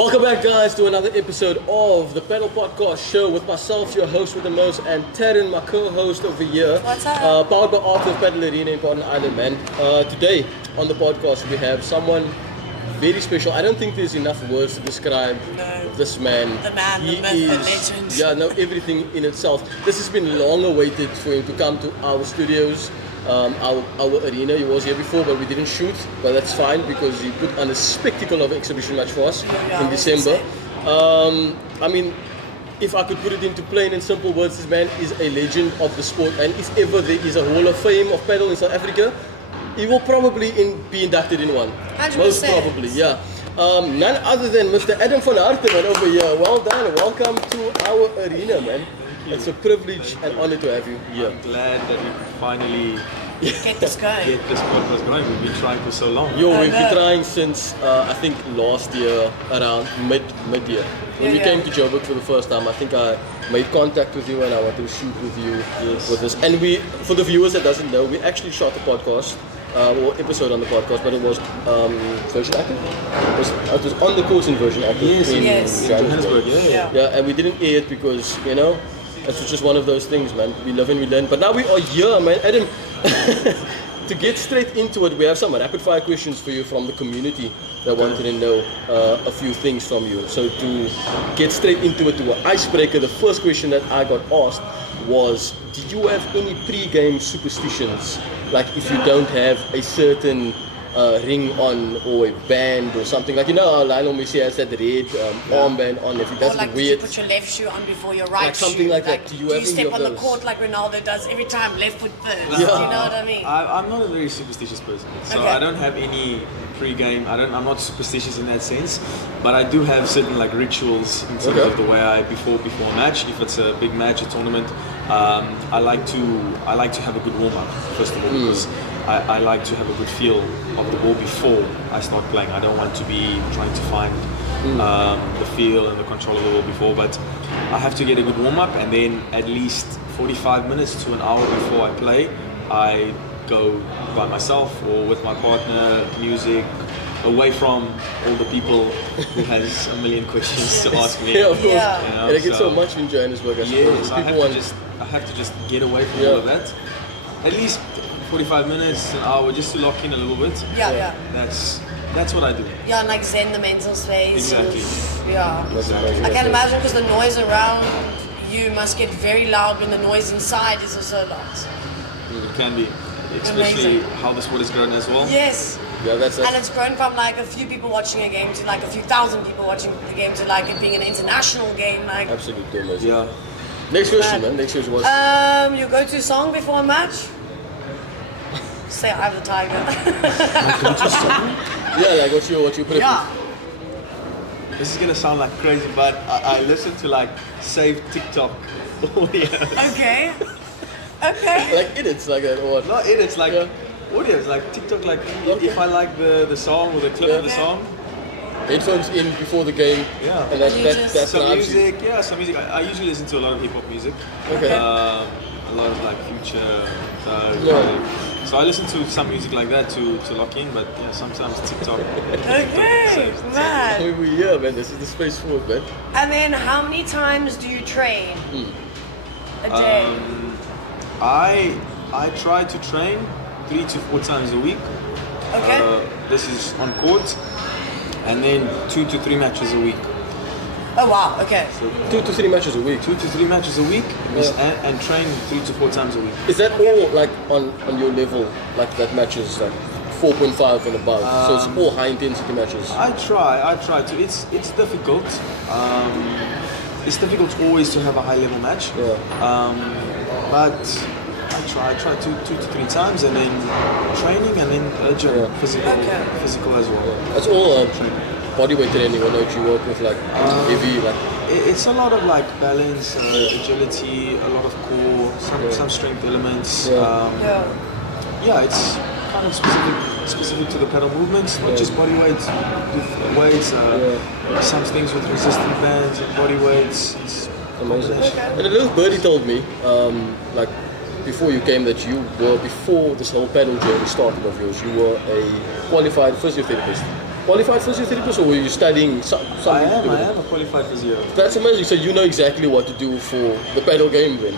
Welcome back, guys, to another episode of the Padel Podcast Show with myself, your host with the most, and Taryn, my co-host over here. What's up? Powered by Harte of Padel Arena in Padel Island, man. Today on the podcast we have someone very special. I don't think there's enough words to describe this man. The man, he the myth, the legend. Yeah, no, everything in itself. This has been long awaited for him to come to our studios. Our arena. He was here before, but we didn't shoot. But that's fine because he put on a spectacle of an exhibition match for us in December. I mean, if I could put it into plain and simple words, this man is a legend of the sport. And if ever there is a Hall of Fame of Padel in South Africa, he will probably be inducted in one. 100%. Most probably, yeah. None other than Mr. Adam van Harte, man, over here. Well done. Welcome to our arena, man. It's a privilege and honor to have you here. I'm glad that we finally Get this going. get this podcast going. We've been trying for so long. Yo, we've been trying since I think last year around mid-year. When we came to Joburg for the first time, I think I made contact with you and I wanted to shoot with you with this. And we, for the viewers that doesn't know, we actually shot the podcast or episode on the podcast, but it was version active. It was on the course in version active in Johannesburg. Yeah, and we didn't air it because it was just one of those things, man. We live and we learn. But now we are here, man. Adam, to get straight into it, we have some rapid fire questions for you from the community that wanted to know a few things from you. So to get straight into it, to an icebreaker, the first question that I got asked was, did you have any pre-game superstitions? Like if you don't have a certain ring on or a band or something, like how Lionel Messi has that red armband on. If he doesn't Or like wear you put your left shoe on before your right Like something shoe. like that. Do you have any step of on the those? court like Ronaldo does every time, left foot first? Yeah. Do you know what I mean? I'm not a very superstitious person, so Okay. I don't have any pre-game. I'm not superstitious in that sense, but I do have certain like rituals in terms of the way I before a match. If it's a big match, a tournament, I like to have a good warm up first of all because I like to have a good feel of the ball before I start playing. I don't want to be trying to find the feel and the control of the ball before, but I have to get a good warm up, and then at least 45 minutes to an hour before I play, I go by myself or with my partner, music, away from all the people who has a million questions to ask me. Yeah, of course. Yeah. And I get so much in Johannesburg. I suppose. Yes, I have to just get away from all of that. At least 45 minutes, an hour, just to lock in a little bit. Yeah. That's what I do. Yeah, and like zen the mental space. Exactly. Yeah. Exactly. I can imagine because the noise around you must get very loud when the noise inside is also loud. It can be, especially Amazing. how the sport has grown as well. Yes. Yeah, that's And it's grown from like a few people watching a game to like a few thousand people watching the game to like it being an international game. Like, absolutely amazing. Yeah. Next question, man. Next question was. your go-to song before a match? Say I'm the Tiger. Yeah, like what's your preference? Yeah. This is gonna sound like crazy, but I listen to like saved TikTok audios. Okay. Like edits like that or what? Not edits, like audios, like TikTok. Like if I like the song or the clip of the song, Headphones in before the game. Yeah. And that some drives you. music. Yeah, some music. I usually listen to a lot of hip hop music. Okay. A lot of like Future. So I listen to some music like that to lock in, but yeah, sometimes TikTok. Okay, man. Here we are, man. This is the space forward, man. And then how many times do you train a day? I try to train 3 to 4 times a week. Okay. This is on court, and then 2 to 3 matches a week. Oh wow, okay. 2 to 3 matches a week. 2 to 3 matches a week, and train 3 to 4 times a week. Is that all like on your level, like that matches like 4.5 and above? So it's all high intensity matches. I try to. It's difficult. It's difficult always to have a high level match. But I try 2 to 3 times, and then training, and then gym, physical as well. That's all bodyweight training, or don't you work with like heavy like? It's a lot of like balance, agility, a lot of core, some strength elements. It's kind of specific to the pedal movements, not just body weights, with weights, some things with resistant bands and body weights. It's amazing. And a little birdie told me, like before you came, that you were, before this whole pedal journey started of yours, you were a qualified physiotherapist. qualified physiotherapist, or were you studying something to do with I it? am a qualified physio. That's amazing. So you know exactly what to do for the paddle game then.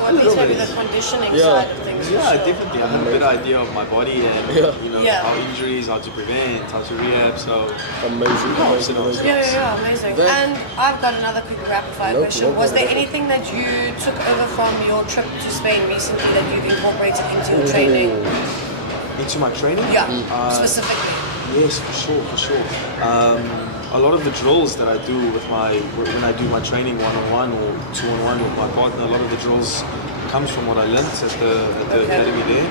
Or at least maybe the conditioning Yeah. side of things. for Yeah, sure. definitely. I have a better idea of my body and Yeah. how injuries, how to prevent, how to rehab. So Amazing, amazing, amazing. Yeah, amazing. That- And I've got another quick rapid fire No question. problem. Was there anything that you took over from your trip to Spain recently that you've incorporated into your training? into my training, Yeah, specifically. yes, for sure. A lot of the drills that I do when I do my training 1-on-1 or 2-on-1 with my partner, a lot of the drills comes from what I learnt at the academy there,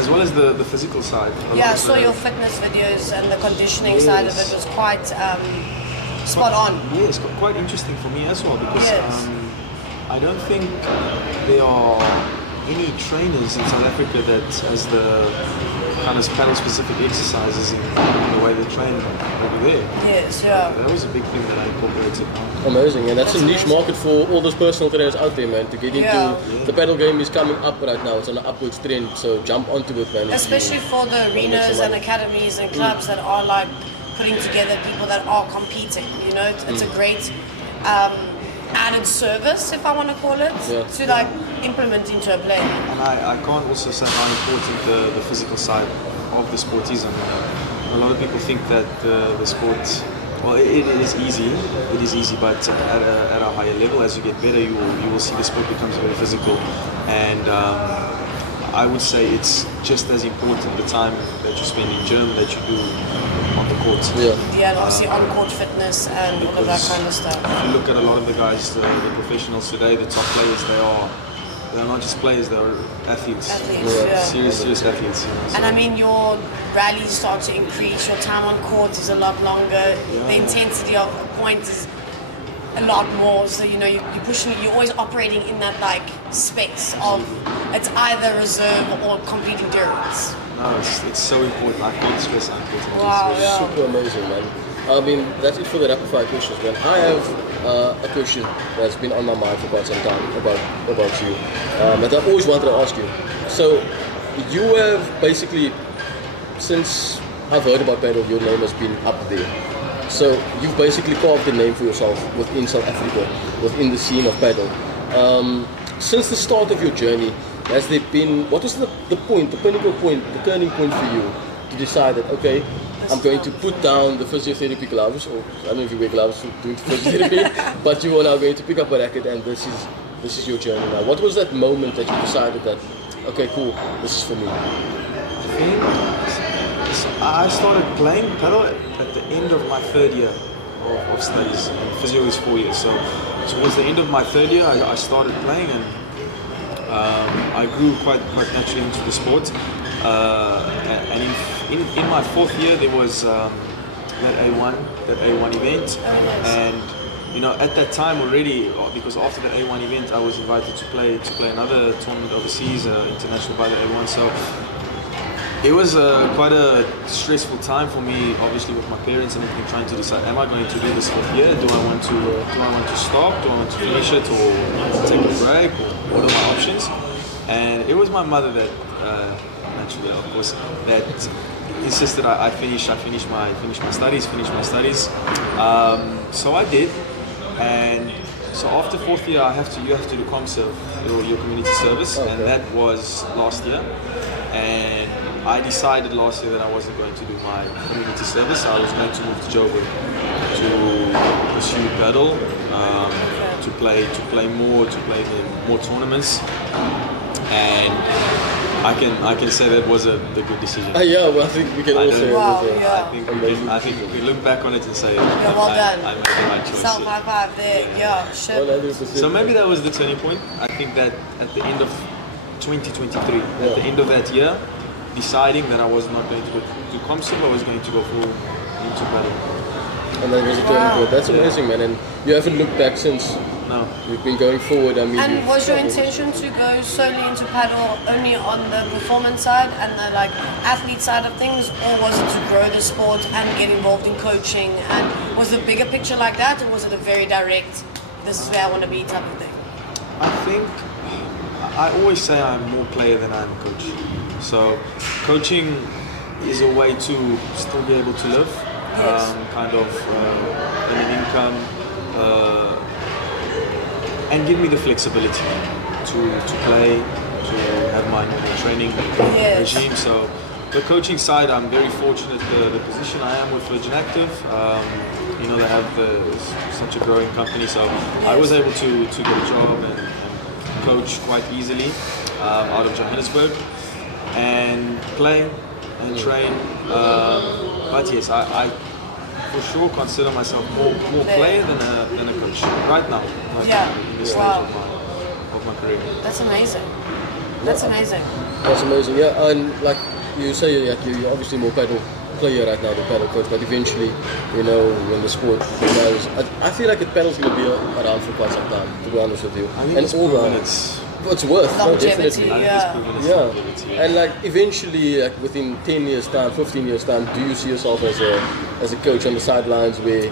as well as the physical side. Yeah, I saw your fitness videos and the conditioning side of it was quite spot on. Yeah, it's quite interesting for me as well because Yes. I don't think there are any trainers in South Africa that has the kind of paddle specific exercises in the way they train over there. Yes, yeah. That was a big thing that I incorporated. Amazing, and that's a That's niche amazing. market for all those personal trainers out there, man. To get into Yeah. the paddle game is coming up right now. It's on an upwards trend, so jump onto it, man. Especially for the arenas and academies and clubs that are like putting together people that are competing. You know, it's a great added service, if I want to call it, Yeah. to like implement into a play. And I can't also say how important the physical side of the sport is. I mean, a lot of people think that the sport, well, it is easy. It is easy, but at a higher level, as you get better, you will see the sport becomes very physical. And I would say it's just as important the time that you spend in gym that you do on the court. Yeah. Yeah, and obviously on-court fitness and all of that Because kind of stuff. If you look at a lot of the guys, the professionals today, the top players, they're not just players, they're athletes. Athletes, yeah. Serious athletes. You know, so- And I mean, your rallies start to increase, your time on court is a lot longer, the intensity of a point is a lot more. So, you know, you're pushing, you're always operating in that like space of it's either reserve or complete endurance. No, it's so important. I can't stress how important it is. Wow, yeah. Super amazing, man. I mean, that's it for the rapid fire questions, man. I have a question that's been on my mind for quite some time about you, that I always wanted to ask you. So, you have basically, since I've heard about Padel, your name has been up there. So, you've basically carved a name for yourself within South Africa, within the scene of Padel. Since the start of your journey, has there been, what was the point, the pinnacle point, the turning point for you to decide that, okay, I'm going to put down the physiotherapy gloves, or I don't know if you wear gloves for doing physiotherapy, but you are now going to pick up a racket and this is your journey now. What was that moment that you decided that, okay, cool, this is for me? I started playing paddle at the end of my third year of studies. Physio is 4 years, so towards the end of my third year, I started playing, and I grew quite naturally into the sport. And in my fourth year, there was that A1 event, and you know, at that time already, because after the A1 event, I was invited to play another tournament overseas, international by the A1. So it was quite a stressful time for me, obviously with my parents and everything, trying to decide: am I going to do this fourth year? Do I want to stop? Do I want to finish it, or take a break? Or what are my options? And it was my mother that, naturally, of course, that insisted I finish my studies. So I did, and so after fourth year, you have to do ComServe, your community service, and that was last year. And I decided last year that I wasn't going to do my community service. I was going to move to Joburg to pursue paddle, to play more tournaments, and I can say that was the good decision. Yeah, well, I think we can all say it Wow, was yeah. I think we can look back on it and say, Yeah, well done. I made the right choice. Self high five there, yeah, shit. 100%. So maybe that was the turning point. I think that at the end of 2023, at the end of that year, deciding that I was not going to go to ComServe, I was going to go full into paddle. And that was a turning point. That's amazing, man. And you haven't looked back since. No. You've been going forward. I mean, And was your intention to go solely into paddle only on the performance side and the like athlete side of things, or was it to grow the sport and get involved in coaching? And was the bigger picture like that, or was it a very direct, this is where I want to be type of thing? I think I always say I'm more player than I'm coach. So coaching is a way to still be able to live, Yes. kind of earn an income, and give me the flexibility to play, to have my normal training Yes. regime. So the coaching side, I'm very fortunate the position I am with Virgin Active. They have such a growing company, so I was able to get a job and coach quite easily out of Johannesburg and play and train. But yes, I for sure consider myself more player than a coach right now. In this stage of my career. That's amazing. That's amazing. That's amazing. Yeah, and like you say, like you're obviously more paddle player right now than paddle coach, but eventually, when the sport goes, I feel like paddle's going to be around for quite some time, to be honest with you. I think and it's all proven round. it's It's worth, no, Longevity, definitely. yeah. And like eventually, like within 10 years time, 15 years time, do you see yourself as a coach on the sidelines where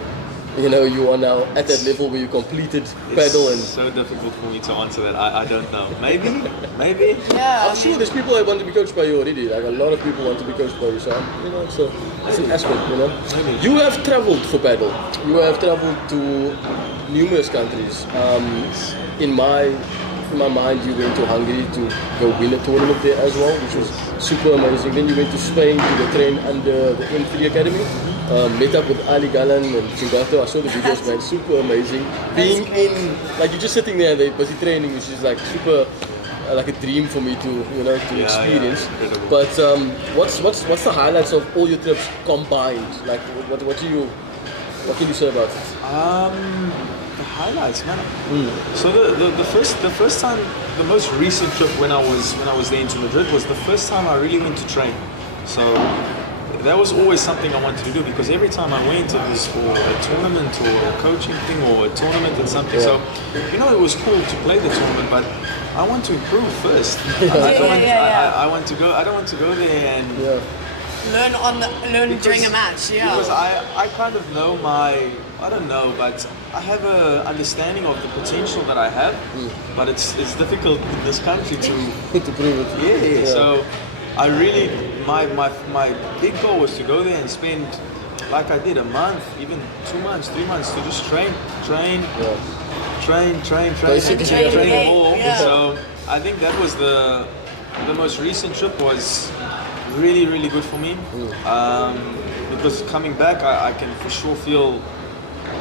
you are now at that level where you completed paddle and It's so difficult for me to answer that. I don't know. Maybe. Yeah. I'm sure there's people that want to be coached by you already. Like a lot of people want to be coached by you, so it's an aspect. Maybe. You have traveled for paddle. You have traveled to numerous countries. In my mind, you went to Hungary to go win a tournament there as well, which was super amazing. Then you went to Spain to train under the M3 Academy. Met up with Ali Galan and Chingato. I saw the videos, man, super amazing. Being in, like you're just sitting there, they're busy training, which is like super, like a dream for me to, to experience. incredible. But what's the highlights of all your trips combined? Like, what can you say about it? The highlights, man. So the first time, the most recent trip when I was there into Madrid was the first time I really went to train. So that was always something I wanted to do because every time I went, it was for a tournament or a coaching thing or a tournament and something. So it was cool to play the tournament, but I want to improve first. I want to go. I don't want to go there and. Learn during a match, yeah. Because I kind of know I don't know, but I have a understanding of the potential that I have, but it's difficult in this country to prove it. Yeah. So I really, my big goal was to go there and spend, like I did, a month, even 2 months, 3 months to just train more. Yeah. So I think that was the most recent trip was really, really good for me because coming back I can for sure feel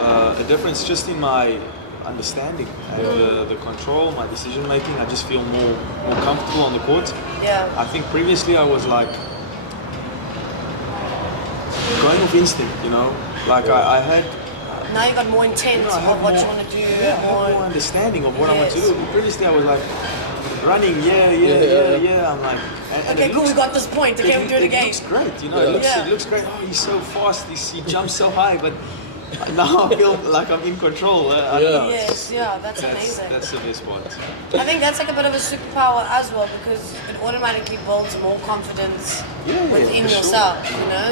a difference just in my understanding and the control, my decision making. I just feel more comfortable on the court. Yeah. I think previously I was like going with instinct, like I had. Now you got more intent I have of what more- you want to do. Yeah, I have more understanding of what I want to Yes. do. Previously I was like running, yeah. I'm like, and Okay, it cool. looks- We got this point. Okay, we do it again. looks great, Yeah. It looks great. Oh, he's so fast. He jumps so high, but now I feel like I'm in control. I don't know. Yes, yeah, that's amazing. That's the best part. I think that's like a bit of a superpower as well because it automatically builds more confidence within for sure. yourself,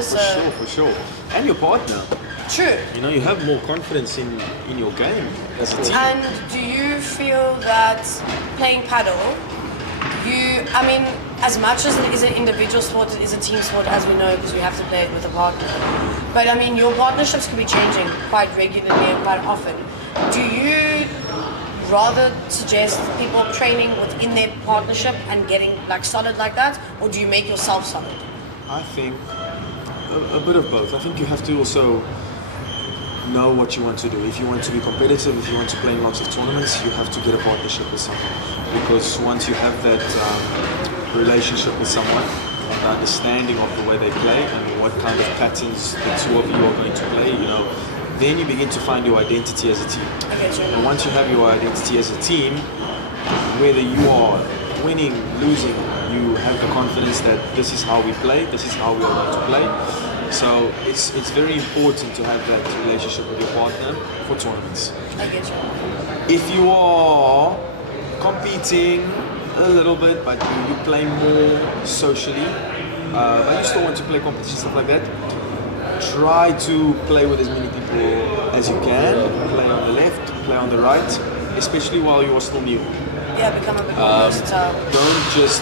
So For sure. And your partner. true. You have more confidence in your game as a team. And do you feel that playing paddle, as much as it is an individual sport, it is a team sport, as we know, because we have to play it with a partner. But your partnerships could be changing quite regularly and quite often. Do you rather suggest people training within their partnership and getting solid like that, or do you make yourself solid? I think a bit of both. I think you have to also know what you want to do. If you want to be competitive, if you want to play in lots of tournaments, you have to get a partnership with someone. Because once you have that relationship with someone, and the understanding of the way they play and what kind of patterns the two of you are going to play, then you begin to find your identity as a team. Okay, sure. And once you have your identity as a team, whether you are winning, losing, you have the confidence that this is how we play, this is how we are going to play. So it's very important to have that relationship with your partner for tournaments. I get you. If you are competing a little bit, but you play more socially, but you still want to play competition, stuff like that, try to play with as many people as you can. Play on the left, play on the right, especially while you are still new. Yeah, become a bit more versatile. Don't just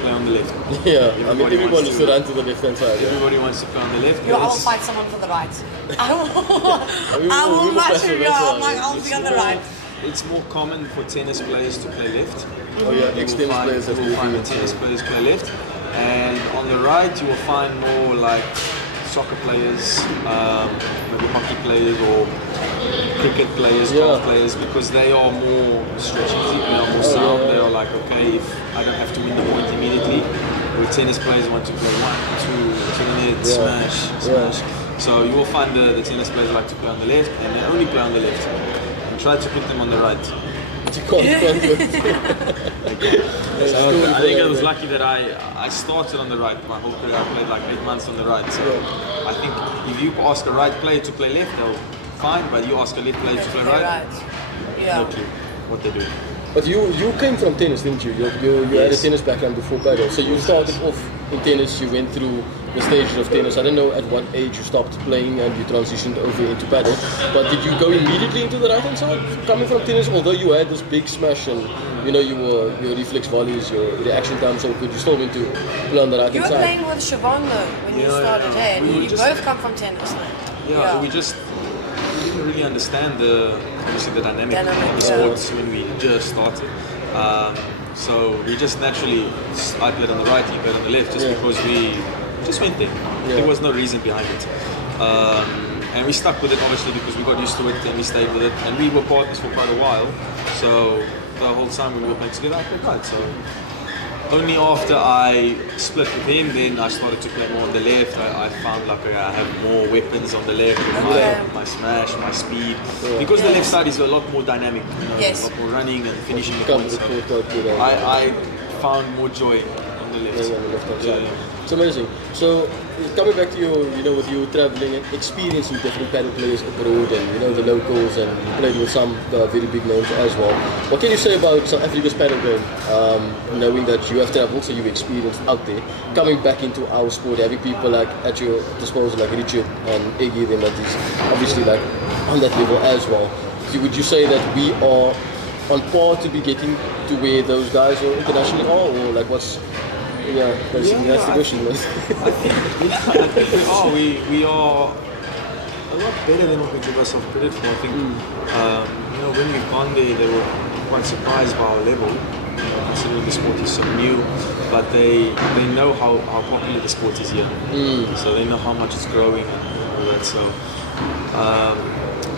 play on the left. Yeah, I mean, everyone wants is to run to the left hand side. Yeah. Everybody wants to play on the left. I will It's- fight someone for the right. I will We will much pass the rather, left I'm like, side. I'll be on the right. It's more common for tennis players to play left. Oh yeah, ex-tennis players You have will find the moved tennis players play left, and on the right you will find more like soccer players, maybe hockey players or cricket players, golf players, because they are more strategic, they are more sound. They are like, okay, if I don't have to win the point immediately. Where tennis players want to play 1, 2, to the net, smash. So you will find the tennis players like to play on the left, and they only play on the left. And try to put them on the right. You can't front it. So I think I was lucky that I started on the right. My whole career I played like 8 months on the right. So I think if you ask a right player to play left, they'll fine. But you ask a left player to play right, Yeah. no clue what they do. But you came from tennis, didn't you? You had a tennis background before Padel. So you started off in tennis, you went through the stages of tennis. I don't know at what age you stopped playing and you transitioned over into Padel. But did you go immediately into the right hand side coming from tennis? Although you had this big smash and your reflex volleys, your reaction time so good, you still went to play on the right You hand were side. playing with Siobhan though when you started, hey? We You just- both come from tennis though. We didn't really understand obviously the dynamic of the Dynamic, sports when we just started. So we just naturally, I played on the right, he played on the left, just because we just went there. There was no reason behind it. And we stuck with it obviously because we got used to it and we stayed with it. And we were partners for quite a while. So the whole time when we were playing together, I played right. So only after I split with him, then I started to play more on the left. I found like I have more weapons on the left with my smash, my speed. Because the left side is a lot more dynamic, a lot more running and finishing the points. So I found more joy on the left. On the left-hand side. It's amazing. So coming back to your, with you traveling and experiencing different Padel players abroad and the locals, and you played with some very big names as well. What can you say about South Africa's Padel game? Knowing that you have traveled, so you've experienced out there, coming back into our sport, having people like at your disposal like Richard and Iggy, them that is obviously like on that level as well. So would you say that we are on par to be getting to where those guys are internationally are, or like what's basically that's the question. I think we are. We are a lot better than what we give ourselves credit for. I think when we've gone there, they were quite surprised by our level, considering the sport is so new. But they know how popular the sport is here, so they know how much it's growing and all that. So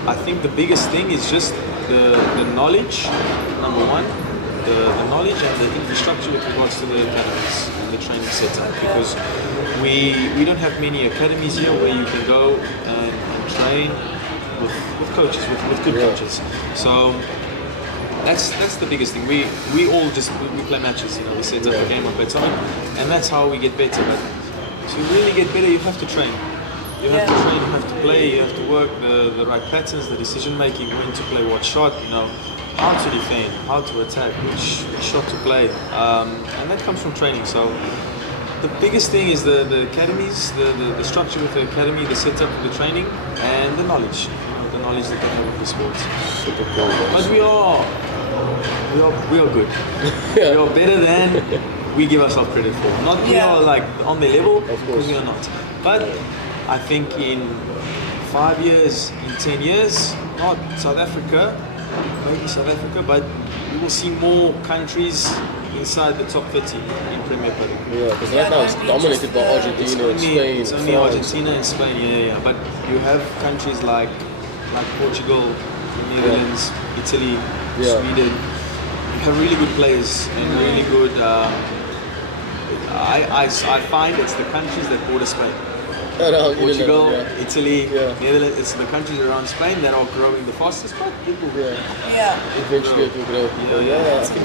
I think the biggest thing is just the knowledge. Number one. The knowledge and the infrastructure with regards to the academies and the training setup, because we don't have many academies here where you can go and train with coaches, with good coaches. So that's the biggest thing. We all just we play matches, we set up a game one at a time, and that's how we get better. But to really get better, you have to train. You have to train, you have to play, you have to work the right patterns, the decision making, when to play what shot, how to defend, how to attack, which shot to play, and that comes from training. So the biggest thing is the academies, the structure with the academy, the setup of the training, and the knowledge, the knowledge that they have of the sports. Super cool. But we are good. We are better than we give ourselves credit for. Not we are like on their level, because we are not. But I think in 5 years, in 10 years, not South Africa, maybe South Africa, but we will see more countries inside the top 30 in Premier Padel. Yeah, because right now it's dominated by Argentina and Spain. It's only Argentina and Spain, yeah. But you have countries like Portugal, the Netherlands, Italy, Sweden. You have really good players and really good. I find it's the countries that border Spain. Portugal, Italy, Netherlands, it's the countries around Spain that are growing the fastest, but it will grow. Eventually it will grow. I think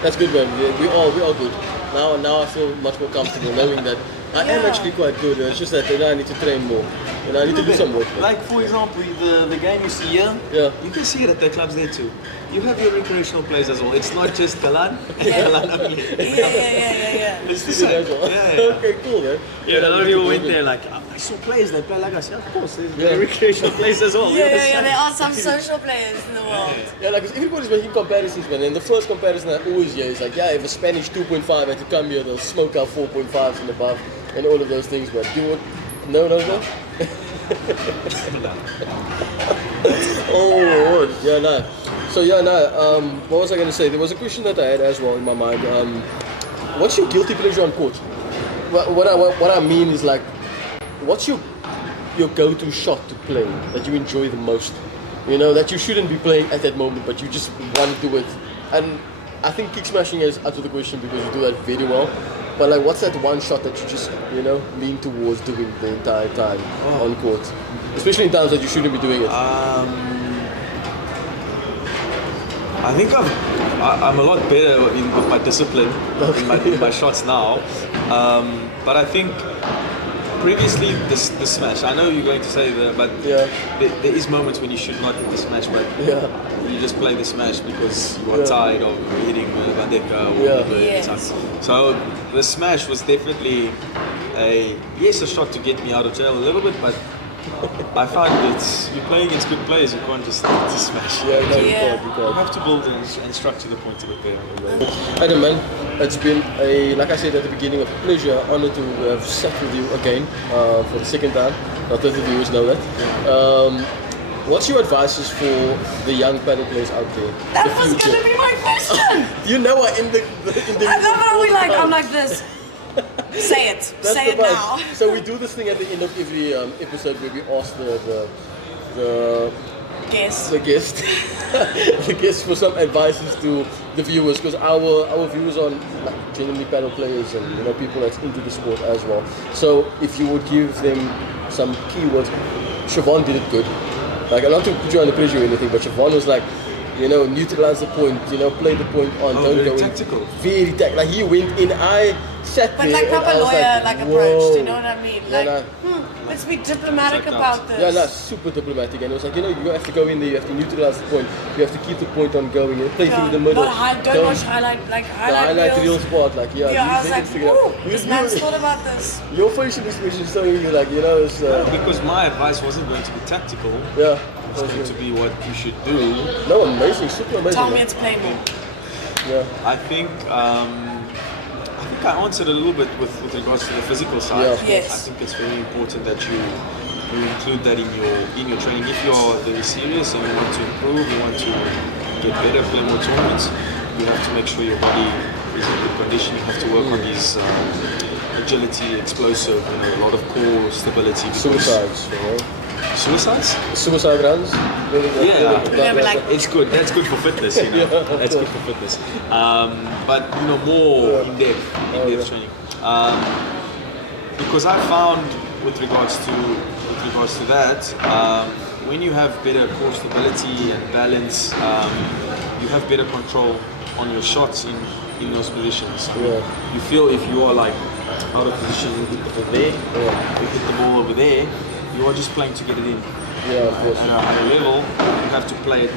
that's good, man. We all good. Now I feel much more comfortable knowing that I am actually quite good. It's just that I need to train more. And I need to do some work. Like for example, the game you see here, you can see it at the clubs there too. You have your recreational players as well. It's not just Kalan. Kalan only. Yeah. It's the same. Okay, cool, man. Yeah, a lot of people went there like, I saw players that play like us. Yeah, of course, they're recreational players as well. There are some social players in the world. Yeah, like 'cause everybody's making comparisons, man. And the first comparison I always hear is like, yeah, if a Spanish 2.5 had to come here, they'll smoke out 4.5s and above, and all of those things. But do what? No. Oh Lord, yeah, no. So yeah, no. What was I going to say? There was a question that I had as well in my mind. What's your guilty pleasure on court? What I mean is like, what's your go-to shot to play that you enjoy the most? You know, that you shouldn't be playing at that moment, but you just want to do it. And I think kick smashing is out of the question because you do that very well. But like, what's that one shot that you just, you know, lean towards doing the entire time on court? Especially in times that you shouldn't be doing it. I think I'm a lot better with my discipline in my shots now. But I think previously the smash. I know you're going to say that, but there is moments when you should not hit the smash, but you just play the smash because you are tired of hitting the Bandeka or So the smash was definitely a shot to get me out of jail a little bit, but I find that you're playing against good players, you can't just smash. You can't. You have to build and structure the point to get there. Adam, man, it's been like I said at the beginning, a pleasure, honor to have sat with you again for the second time. Not that the viewers know that. What's your advices for the young paddle players out there? That was going to be my question. You know, in the I love it. I'm like this. Say it. Say it now. So we do this thing at the end of every episode where we ask the guest for some advices to the viewers, because our viewers are like genuinely paddle players and, you know, people that's into the sport as well. So if you would give them some keywords, Siobhan did it good. Like, not to put you under pressure or anything, but Siobhan was like, you know, neutralize the point, you know, play the point on, don't very go tactical. in. Very tactical. Like, he went in, I sat But there. like proper lawyer, like approach, you know what I mean? Like, let's be diplomatic about this. Yeah, no, super diplomatic. And it was like, you know, you have to go in there, you have to neutralize the point, you have to keep the point on going, and play through the middle. Don't watch highlight reels spot, like, I was like, this man's thought about this. Your facial expression is showing you, like, you know, it's... because my advice wasn't going to be tactical. Yeah. It's going to be what you should do. No, amazing, super amazing. Tell me it's playable. Yeah. I think I answered a little bit with regards to the physical side. Yeah, yes. I think it's very important that you include that in your training. If you're very serious and you want to improve, you want to get better, play more tournaments, you have to make sure your body is in good condition. You have to work on these agility, explosive, you know, a lot of core stability. Suicides, you know. Suicides? Suicide runs. It's good. That's good for fitness, you know. That's good for fitness. But you know, more in depth training. Because I found with regards to that, when you have better core stability and balance, you have better control on your shots in those positions. You feel if you are like out of position, you hit the ball there, you hit the ball over there. You are just playing to get it in. Yeah, of course. At a level, you have to play it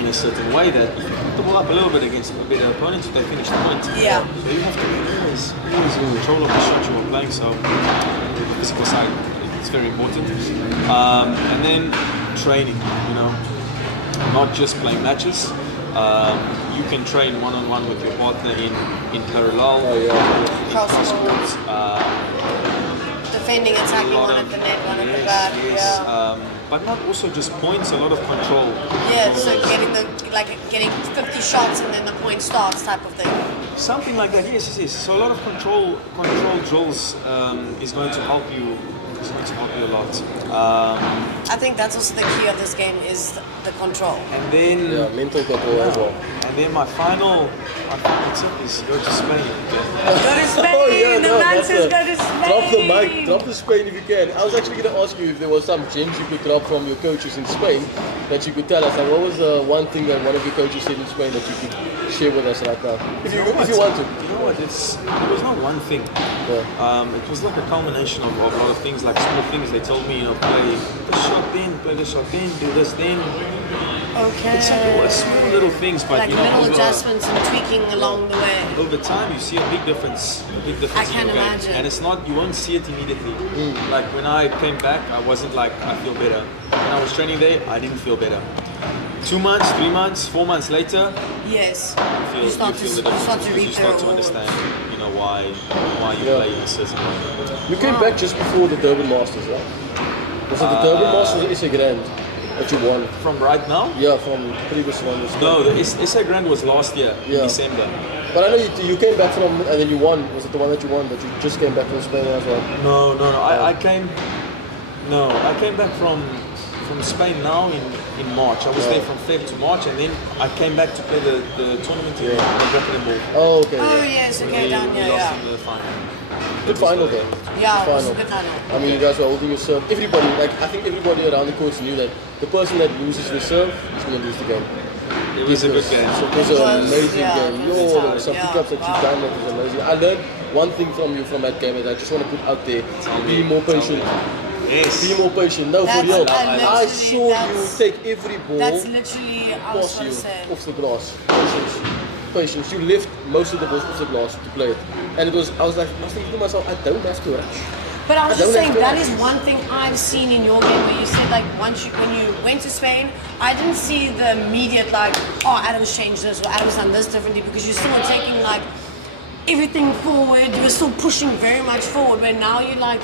in a certain way that if you put the ball up a little bit against a better opponent, they finish the point. Yeah. So you have to be always in control of the shot you are playing. So the physical side, it's very important. And then training, you know, not just playing matches. You can train one-on-one with your partner in parallel, in cross courts. Defending, attacking, one at the net, one at the back. Yes. But not also just points, a lot of control. Yeah, so getting 50 shots and then the point starts type of thing. Something like that, yes. So a lot of control drills is going to help you. It's going to help you a lot. I think that's also the key of this game is the control. And then mental control as well. And then my final tip is go to Spain. Go to Spain! The man says go to Spain! Drop the mic, drop the Spain if you can. I was actually going to ask you if there was some gems you could drop from your coaches in Spain that you could tell us. Like, what was the one thing that one of your coaches said in Spain that you could share with us right now? If you want to. You know what? It was not one thing. It was like a culmination of a lot of things, like small things. They told me, you know, play the shot then, do this then. Okay. It's like small little things, but Like you know, little adjustments and tweaking along the way. over time you see a big difference. I In can your game. imagine. And it's not, you won't see it immediately. Like when I came back, I wasn't like, I feel better. When I was training there, I didn't feel better. 2 months, 3 months, 4 months later, Yes. you start feel to the difference start to because reap you the start to rewards. understand, you know, why you play in a certain way. You came back just before the Durban Masters, right? Was it the Durban Masters or the SA Grand that you won? From right now? Yeah, from previous one. No, the SA Grand was last year in Yeah. December. But I know you came back from, and then you won. Was it the one that you won? But you just came back from Spain as well. No. I came back from Spain now in March. I was there from Feb to March, and then I came back to play the tournament in the Bracket Ball. Oh, okay. Oh Yeah. yes, okay, down We here, lost yeah. in the final. Good final though. Yeah, it was Final. a good final. I mean, you guys were holding your serve. Everybody, like I think everybody around the course knew that the person that loses the serve is going to lose the game. It was a good game. So it was an amazing yeah, game. it was Yo, hard, some yeah, pickups that you've wow. done that was amazing. I learned one thing from you from that game that I just want to put out there. Be more patient. Yes. Be more patient. No, for That's- real. I I saw you that's- take every ball That's literally I was past going you to say. off the glass. Patience. Patience. You lift most of the balls off the glass to play it. And it was, I was thinking to myself, I don't have to rush. But I was I just don't saying have that to is one thing I've seen in your game where you said like when you went to Spain, I didn't see the immediate like, oh, Adam's changed this or Adam's done this differently because you're still taking like everything forward. You were still pushing very much forward. Where now you're like,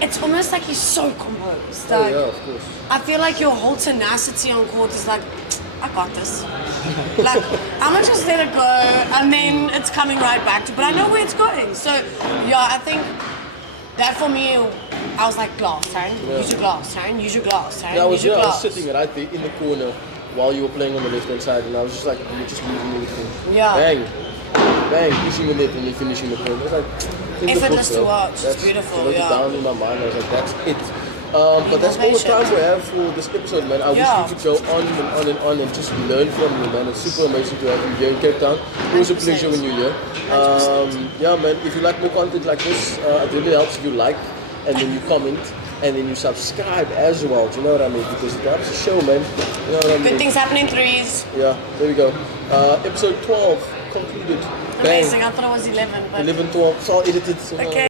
it's almost like you're so composed. Oh, Like, yeah, of course. I feel like your whole tenacity on court is like, I got this. Like, I'm gonna just let it go, and then it's coming right back to. But I know where it's going. So, yeah, I think that for me, I was like, glass, Taryn. Use your glass, Taryn. Use your glass, Taryn. And I was, Use your I was glass. sitting right there in the corner while you were playing on the left hand side, and I was just like, you're just losing everything. Yeah. Bang, bang, pushing the net and then finishing the point. I was like, in the Effortless book, to bro. watch. It's That's- beautiful, I wrote it yeah. down in my mind. I was like, that's it. But that's all the time we have for this episode, man. I wish Yeah. we could go on and on and on and just learn from you, man. It's super amazing to have you here in Cape Town. Always a 100%. pleasure when you're here. Yeah, man. If you like more content like this, it really helps if you like and then you comment and then you subscribe as well. Do you know what I mean? Because it helps the show, man. You know what I mean? Good things happen in threes. Yeah, there we go. Episode 12 concluded. Bang. Amazing. I thought it was 11, but 11, 12. It's all edited. So, okay.